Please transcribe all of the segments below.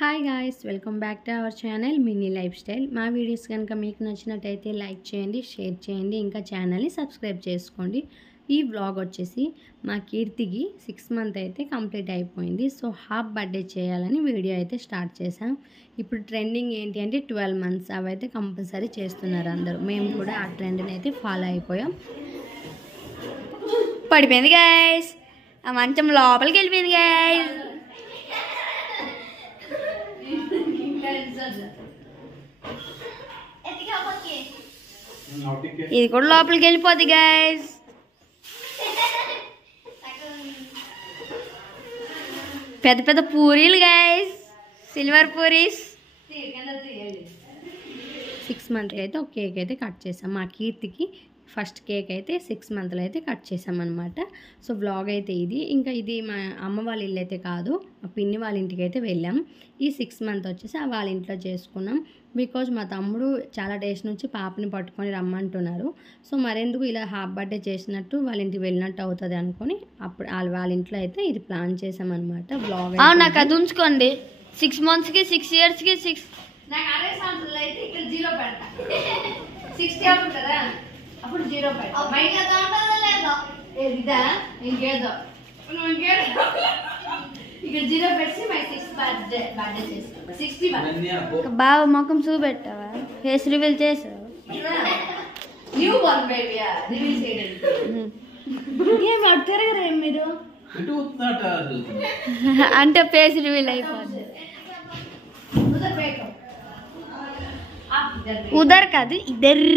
Hi guys, welcome back to our channel mini life style. మా videos కనుక మీకు నచ్చినట్టయితే లైక్ చేయండి, షేర్ చేయండి, ఇంకా ఛానల్ని సబ్స్క్రైబ్ చేసుకోండి. ఈ వ్లాగ్ వచ్చేసి మా కీర్తికి 6 మంత్ అయితే కంప్లీట్ అయిపోయింది. సో హాఫ్ బర్త్డే చేయాలని వీడియో అయితే స్టార్ట్ చేసాం. ఇప్పుడు ట్రెండింగ్ ఏంటి అంటే 12 మంత్స్ అవైతే కంపల్సరీ చేస్తున్నారు అందరూ. మేము కూడా ఆ ట్రెండ్ని అయితే ఫాలో అయిపోయాం. పడిపోయింది గైస్, ఆ మంచం లోపలికి వెళ్ళిపోయింది గైస్. ఇది కూడా లోపలికి వెళ్ళిపోద్ది గైస్. పెద్ద పెద్ద పూరీలు గైస్, సిల్వర్ పూరీస్. 6 మంత్కి అయితే ఒక కేక్ అయితే కట్ చేసాం. మా కీర్తికి ఫస్ట్ కేక్ అయితే 6 మంత్లో అయితే కట్ చేసామన్నమాట. సో వ్లాగ్ అయితే ఇది. ఇంకా ఇది మా అమ్మ వాళ్ళ ఇల్లు అయితే కాదు, మా పిన్ని వాళ్ళ ఇంటికి అయితే వెళ్ళాం. ఈ 6 మంత్ వచ్చేసి వాళ్ళ ఇంట్లో చేసుకున్నాం. బికాజ్ మా తమ్ముడు చాలా డేస్ నుంచి పాపని పట్టుకొని రమ్మంటున్నారు. సో మరెందుకు ఇలా హాఫ్ బర్త్డే చేసినట్టు వాళ్ళ ఇంటికి వెళ్ళినట్టు అవుతుంది అనుకొని అప్పుడు వాళ్ళ ఇంట్లో అయితే ఇది ప్లాన్ చేసామన్నమాట. వ్లాగ్ నాకు అది ఉంచుకోండి. 6 మంత్స్కి 6 ఇయర్స్కి 6 నాకు 60 సంవత్సరాలు అయితే ఇక్కడ 0 పెడతా. 60 అవుతుంది కదా, అప్పుడు 0 పెడతా. ఇదా ఇంకేదో ఇక్కడ 0 పెట్టి మై 6th బర్త్డే చేసుకుంటా. 60 బాగా ముఖం చూపెట్టావా, ఫేస్ రివీల్ చేసావు. న్యూ బోర్న్ బేబీ రివీల్ చేయడానికి ఏం అడతారు ఏం మీరు అంటే ఫేస్ రివీల్ అయిపోద్ది. ఉదర్ కాదు, ఇద్దరు.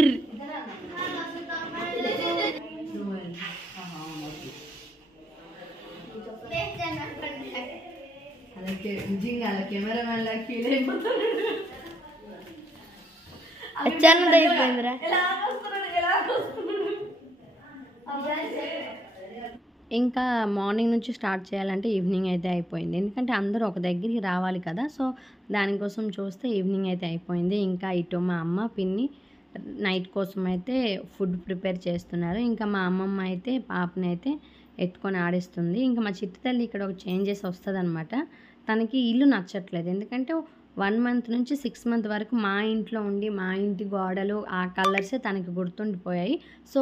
చిన్నది అయిపోయిందిరా. ఇంకా మార్నింగ్ నుంచి స్టార్ట్ చేయాలంటే ఈవినింగ్ అయితే అయిపోయింది. ఎందుకంటే అందరూ ఒక దగ్గరికి రావాలి కదా. సో దానికోసం చూస్తే ఈవినింగ్ అయితే అయిపోయింది. ఇంకా ఇటు మా అమ్మ పిన్ని నైట్ కోసం అయితే ఫుడ్ ప్రిపేర్ చేస్తున్నారు. ఇంకా మా అమ్మమ్మ అయితే పాపని అయితే ఎత్తుకొని ఆడిస్తుంది. ఇంకా మా చిట్టి తల్లి ఇక్కడ ఒక చేంజెస్ వస్తుంది అనమాట. తనకి ఇల్లు నచ్చట్లేదు. ఎందుకంటే 1 మంత్ నుంచి 6 మంత్ వరకు మా ఇంట్లో ఉండి మా ఇంటి గోడలు ఆ కలర్సే తనకి గుర్తుండిపోయాయి. సో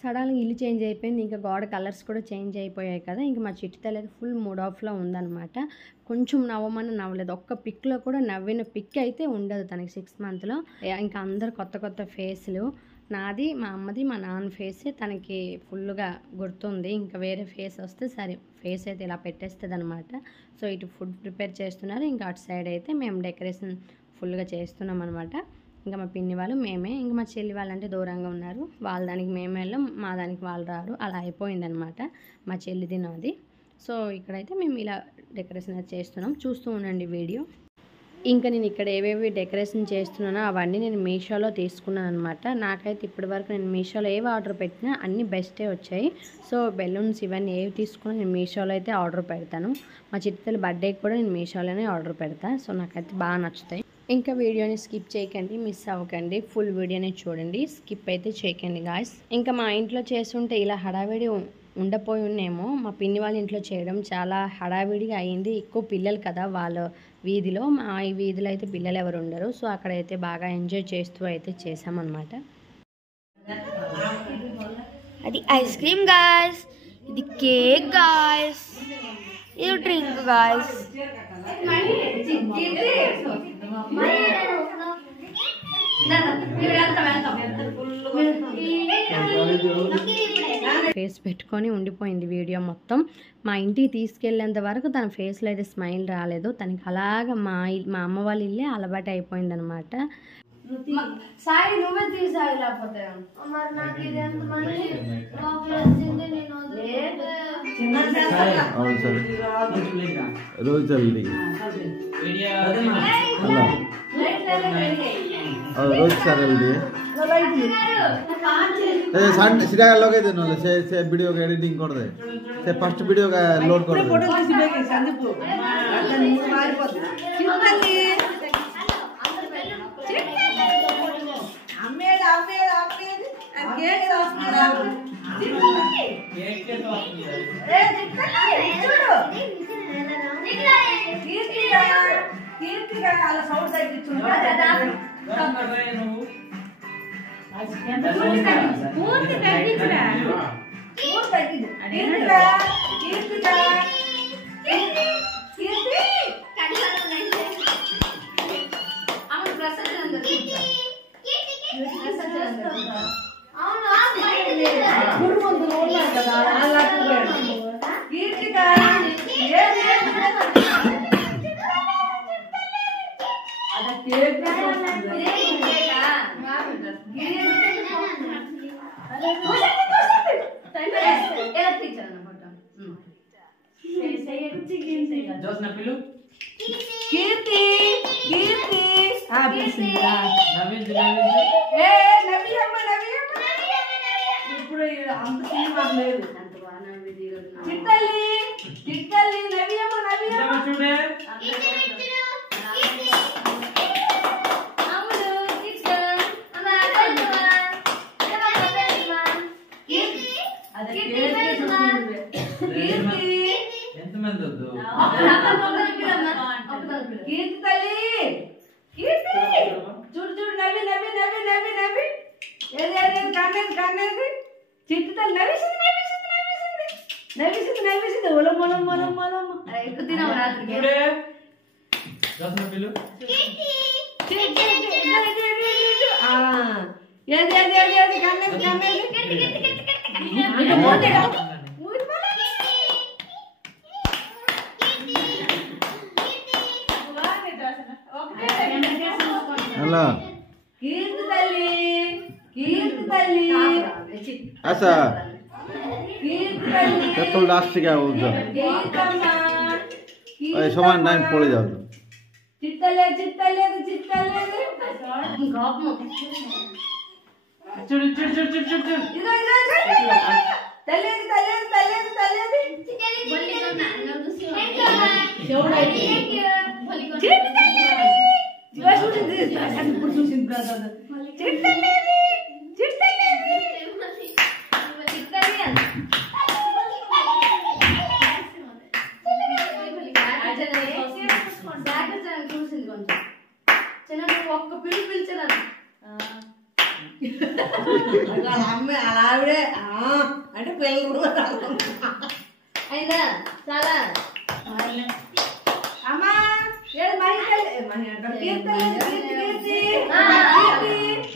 సడన్గా ఇల్లు చేంజ్ అయిపోయింది. ఇంకా గోడ కలర్స్ కూడా చేంజ్ అయిపోయాయి కదా. ఇంకా మా చిట్టి తల్లి అయితే ఫుల్ మూడ్ ఆఫ్లో ఉందన్నమాట. కొంచెం నవ్వమని నవ్వలేదు. ఒక్క పిక్లో కూడా నవ్విన పిక్ అయితే ఉండదు తనకి 6 మంత్లో. ఇంకా అందరు కొత్త కొత్త ఫేస్లు, నాది మా అమ్మది మా నాన్న ఫేసే తనకి ఫుల్గా గుర్తుంది. ఇంకా వేరే ఫేస్ వస్తే సరే ఫేస్ అయితే ఇలా పెట్టేస్తుంది అనమాట. సో ఇటు ఫుడ్ ప్రిపేర్ చేస్తున్నారు. ఇంకా అటు సైడ్ అయితే మేము డెకరేషన్ ఫుల్గా చేస్తున్నాం అనమాట. ఇంకా మా పిన్ని వాళ్ళు మేమే, ఇంకా మా చెల్లి వాళ్ళంటే దూరంగా ఉన్నారు. వాళ్ళ దానికి మేము వెళ్ళాం, మా దానికి వాళ్ళు రారు. అలా అయిపోయిందనమాట మా చెల్లిది నాది. సో ఇక్కడైతే మేము ఇలా డెకరేషన్ అయితే చేస్తున్నాం. చూస్తూ ఉండండి వీడియో. ఇంకా నేను ఇక్కడ ఏవేవి డెకరేషన్ చేస్తున్నానో అవన్నీ నేను మీషోలో తీసుకున్నాను అనమాట. నాకైతే ఇప్పటి వరకు నేను మీషోలో ఏవి ఆర్డర్ పెట్టినా అన్నీ బెస్టే వచ్చాయి. సో బెలూన్స్ ఇవన్నీ ఏవి తీసుకున్నా నేను మీషోలో అయితే ఆర్డర్ పెడతాను. మా చిట్టితల్లి బర్త్డేకి కూడా నేను మీషోలోనే ఆర్డర్ పెడతాను. సో నాకైతే బాగా నచ్చుతాయి. ఇంకా వీడియోని స్కిప్ చేయకండి, మిస్ అవ్వకండి, ఫుల్ వీడియోని చూడండి, స్కిప్ అయితే చేయకండి గాయ్స్. ఇంకా మా ఇంట్లో చేస్తుంటే ఇలా హడావిడి ఉండపోయి ఉన్నామో, మా పిన్ని వాళ్ళ ఇంట్లో చేయడం చాలా హడావిడిగా అయింది. ఎక్కువ పిల్లలు కదా వాళ్ళ వీధిలో, మా ఈ వీధిలో అయితే పిల్లలు ఎవరు ఉండరు. సో అక్కడైతే బాగా ఎంజాయ్ చేస్తూ అయితే చేసామన్నమాట. అది ఐస్ క్రీమ్ గాయ్స్, ఇది కేక్ గాయ్స్, ఇది డ్రింక్ గాయ్స్. ఫేస్ పెట్టుకొని ఉండిపోయింది వీడియో మొత్తం. మా ఇంటికి తీసుకెళ్ళేంత వరకు తన ఫేస్లో అయితే స్మైల్ రాలేదు. తనకి అలాగా మా అమ్మ వాళ్ళ ఇల్లే అలవాటు అయిపోయింది అనమాట. సాయి నువ్వే తీసాయి, లేకపోతే रोज जल्दी रोज जल्दी सीधा लगे दे नले से वीडियो के एडिटिंग कर दे से फर्स्ट वीडियो का लोड कर दे फोटो తీసి బేకి సందీపు అట్లా మారిపోతుంది చిన్నల్లి అమ్మేడ అమ్మేడ అమ్మేడ కేక్ వస్తుందా కేక్ కే వస్తుంది ఏ చూడు కీర్తి ఇప్పుడు అంత సినిమా లేదు. చిట్టల్లి చిట్టల్లి నవ్యమ్మ నవ్యమ్మ చూడే కీర్తి తల్లి కీర్తి చూడు చూడు నవ్వి నవ్వి నవ్వి నవ్వి నవ్వి ఏది కన్నేది కన్నేది చిట్టు తల్లి నవ్విసింది నవ్విసింది నవ్విసింది నవ్విసింది నవ్విసింది ఒలం ఒలం ఒలం ఒలం ఎప్పుడు తినవు రాత్రికి ఏది ఏది ఏది ఏది కన్నేది కన్నేది హలో కీర్తి తల్లి కీర్తి తల్లి ऐसा కీర్తి తల్లి पेट्रोल लास्ट क्या हो जा కీర్తమ్మ समान टाइम पड़ जाओ చిట్టలేదు చిట్టలేదు చిట్టలేదు చూడు చూడు చూడు చూడు చూడు చూడు ఇదో ఇదో తల్లేదు తల్లేదు తల్లేదు తల్లేదు ఒక్క పిల్లి పిలిచారు అమ్మాయి అలా ఆవిడే అంటే పిల్లలు అయినా చాలా అమ్మా ఏది మహి కీర్తి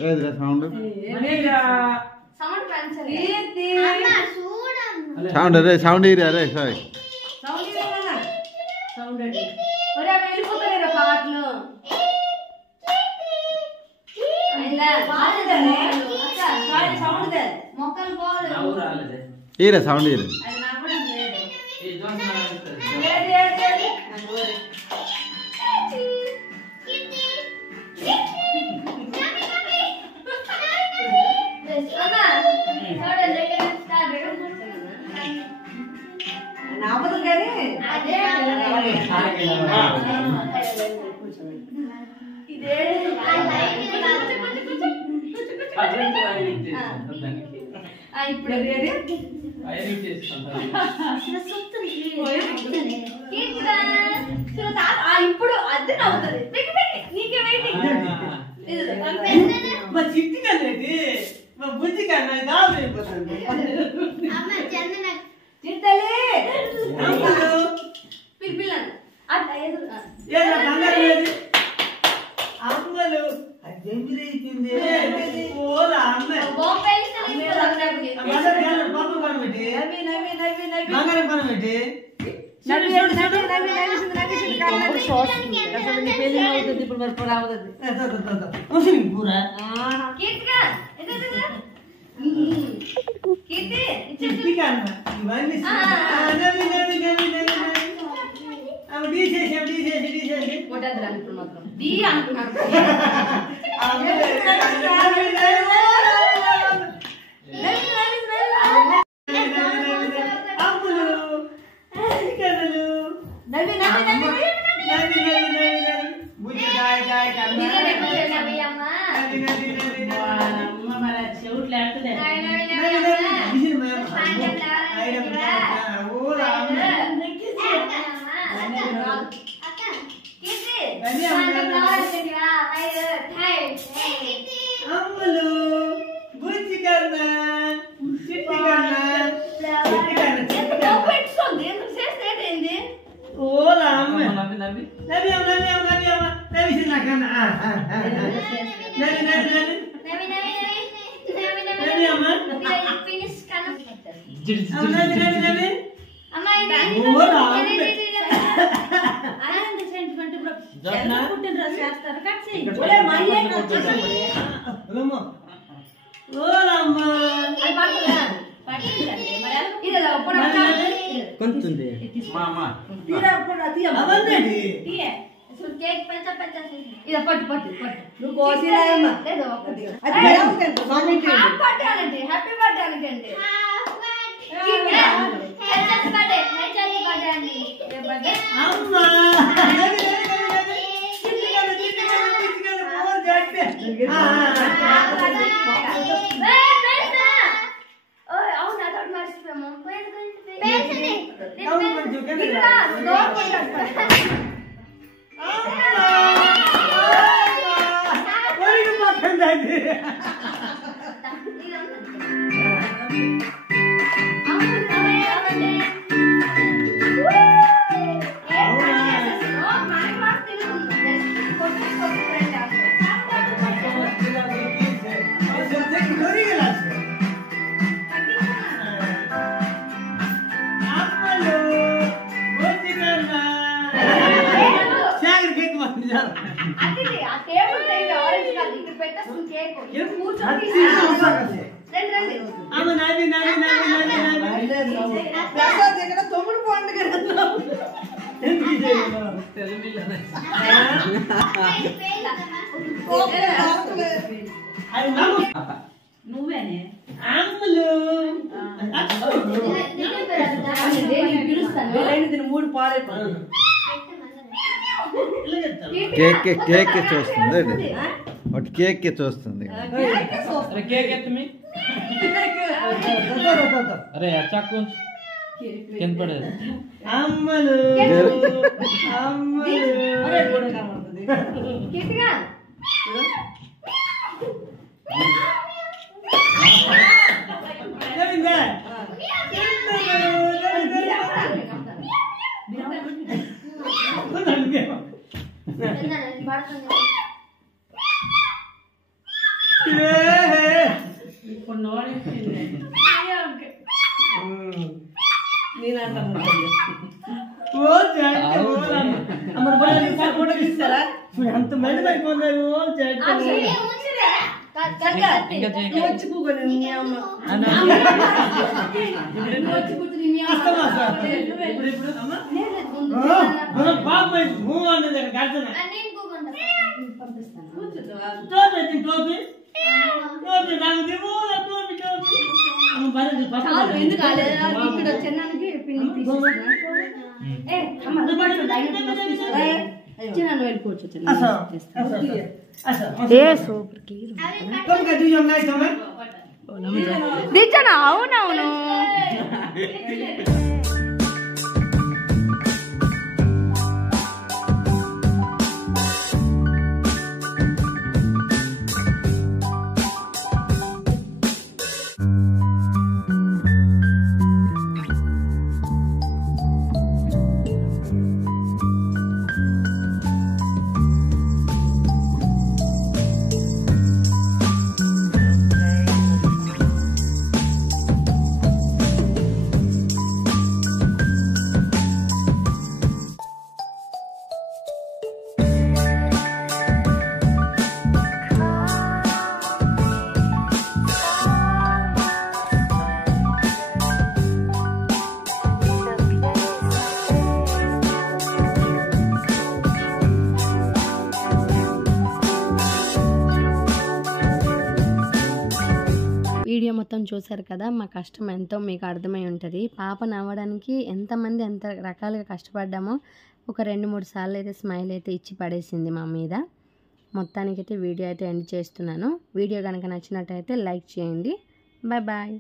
ఏదిరా సౌండ్ సౌండ్ పెంచాలి కీర్తి సౌండ్ అరే సౌండ్ ఇరా అరే సారీ సౌండ్ అండి ఒరే వెళ్ళిపోతారు పాటలు మొక్కలు పోలేదు ఇరా సౌండ్ ఇరా అది నాకు కూడా లేదు ఈ దోస ఏది ఏది ఏది నవ్వదు కానీ ఇప్పుడు ఇప్పుడు అది నవ్వుతుంది నీకే వెయిటింగ్ చిట్టలి పిల్లని మాత్రం డి అనుకున్నాను అమ్మలు బుజ్జి కన్నా చిట్టి కన్నా ఓలా అమ్మ నవ్వి నవ్వి నవ్వి నవ్వి నవ్వి అమ్మ నవ్వి చిన్న కన్నా నవ్వి నవ్వి నవ్వి నవ్వి అమ్మ నవ్వి నవ్వి నవ్వి ఓలా కొంతుంది నువ్వు కోసిరాయమ్మా హ్యాపీ బర్త్డే అనుకోండి తొమ్మిది పండుగ నువ్వేనే మూడు పాడైపోయింది కేక్ కేక్ చూస్తుంది ఒకటి కేక్ చూస్తుంది కేక్ ఎత్తమి అరే అచ్చాకు కింద పడేది అమ్మలు అమ్మలు అంత మంది అయిపోయినారు అవునవును వీడియో మొత్తం చూసారు కదా, మా కష్టం ఎంతో మీకు అర్థమై ఉంటుంది. పాప నవ్వడానికి ఎంతమంది ఎంత రకాలుగా కష్టపడ్డామో ఒక 2-3 సార్లు అయితే స్మైల్ అయితే ఇచ్చి పడేసింది మా మీద. మొత్తానికైతే వీడియో అయితే ఎండ్ చేస్తున్నాను. వీడియో కనుక నచ్చినట్టయితే లైక్ చేయండి. Bye bye.